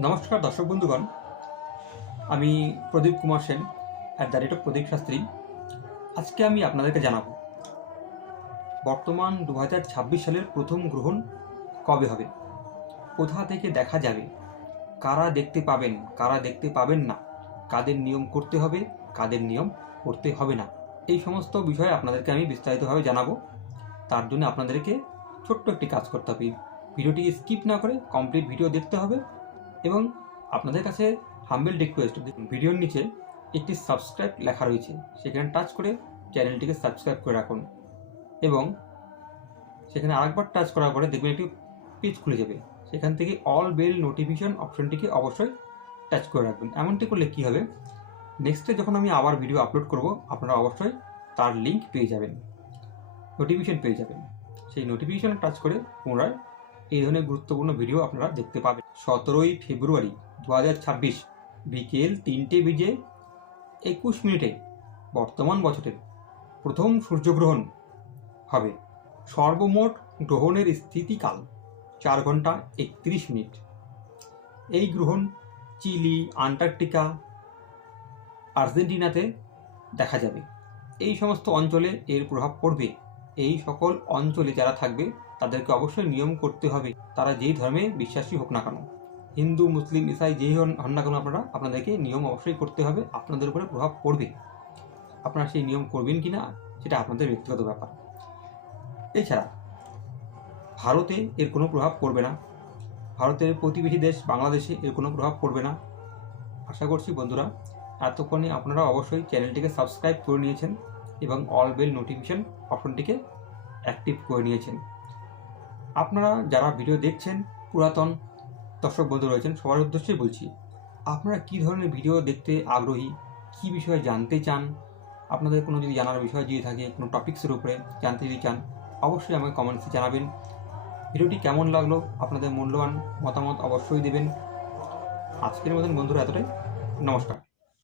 নমস্কার দর্শক বন্ধুগণ। আমি Pradip Kumar Sen at the rate of Pradip Shastri. আজকে আমি আপনাদেরকে জানাব, বর্তমান দু হাজার ছাব্বিশ সালের প্রথম গ্রহণ কবে হবে? কোথা থেকে দেখা যাবে? কারা দেখতে পাবেন, কারা দেখতে পাবেন না? কাদের নিয়ম করতে হবে, কাদের নিয়ম করতে হবে না? এই সমস্ত বিষয়ে আপনাদেরকে আমি বিস্তারিতভাবে জানাব। তার জন্য আপনাদেরকে ছোট্ট একটি কাজ করতে হবে। ভিডিওটি স্কিপ না করে কমপ্লিট ভিডিও দেখতে হবে। এবং আপনাদের কাছে হাম্বেল রিকোয়েস্ট ভিডিওর নিচে একটি সাবস্ক্রাইব লেখা রয়েছে, সেখানে টাচ করে চ্যানেলটিকে সাবস্ক্রাইব করে রাখুন এবং সেখানে আরেকবার টাচ করার পরে দেখবেন একটি পেজ খুলে যাবে, সেখান থেকে অল বেল নোটিফিকেশন অপশনটিকে অবশ্যই টাচ করে রাখবেন। এমনটি করলে কী হবে? নেক্সটে যখন আমি আবার ভিডিও আপলোড করব, আপনারা অবশ্যই তার লিঙ্ক পেয়ে যাবেন নোটিফিকেশন পেয়ে যাবেন। সেই নোটিফিকেশন টাচ করে পুনরায় এই ধরনের গুরুত্বপূর্ণ ভিডিও আপনারা দেখতে পাবেন। সতেরোই ফেব্রুয়ারি দু হাজার ছাব্বিশ বিকেল তিনটে বেজে একুশ মিনিটে বর্তমান বছরের প্রথম সূর্যগ্রহণ হবে। সর্বমোট গ্রহণের স্থিতিকাল চার ঘণ্টা একত্রিশ মিনিট। এই গ্রহণ চিলি, আন্টার্কটিকা, আর্জেন্টিনাতে দেখা যাবে। এই সমস্ত অঞ্চলে এর প্রভাব পড়বে। এই সকল অঞ্চলে যারা থাকবে, তাদেরকে অবশ্যই নিয়ম করতে হবে। তারা যেই ধর্মে বিশ্বাসী হোক না কেন। হিন্দু, মুসলিম, ইসাই, যেই হন না কেন আপনারা, আপনাদেরকে নিয়ম অবশ্যই করতে হবে, আপনাদের উপরে প্রভাব পড়বে। আপনারা সেই নিয়ম করবেন কি না সেটা আপনাদের ব্যক্তিগত ব্যাপার। এছাড়া, ভারতে এর কোনো প্রভাব পড়বে না। ভারতের প্রতিবেশী দেশ বাংলাদেশে এর কোনো প্রভাব পড়বে না। আশা করছি বন্ধুরা, এতক্ষণে আপনারা অবশ্যই চ্যানেলটিকে সাবস্ক্রাইব করে নিয়েছেন এবং অল বেল নোটিফিকেশন অপশনটিকে অ্যাক্টিভ করে নিয়েছেন। আপনারা যারা ভিডিও দেখছেন, পুরাতন দর্শক বন্ধু রয়েছেন, সবার উদ্দেশ্যেই বলছি, আপনারা কি ধরনের ভিডিও দেখতে আগ্রহী? কি বিষয়ে জানতে চান? আপনাদের কোনো যদি জানার বিষয় যদি থাকে, কোনো টপিক্সের উপরে জানতে যদি চান, অবশ্যই আমাকে কমেন্টসে জানাবেন। ভিডিওটি কেমন লাগল? আপনাদের মূল্যবান মতামত অবশ্যই দেবেন। আজকের মতন বন্ধুরা এতটাই। নমস্কার।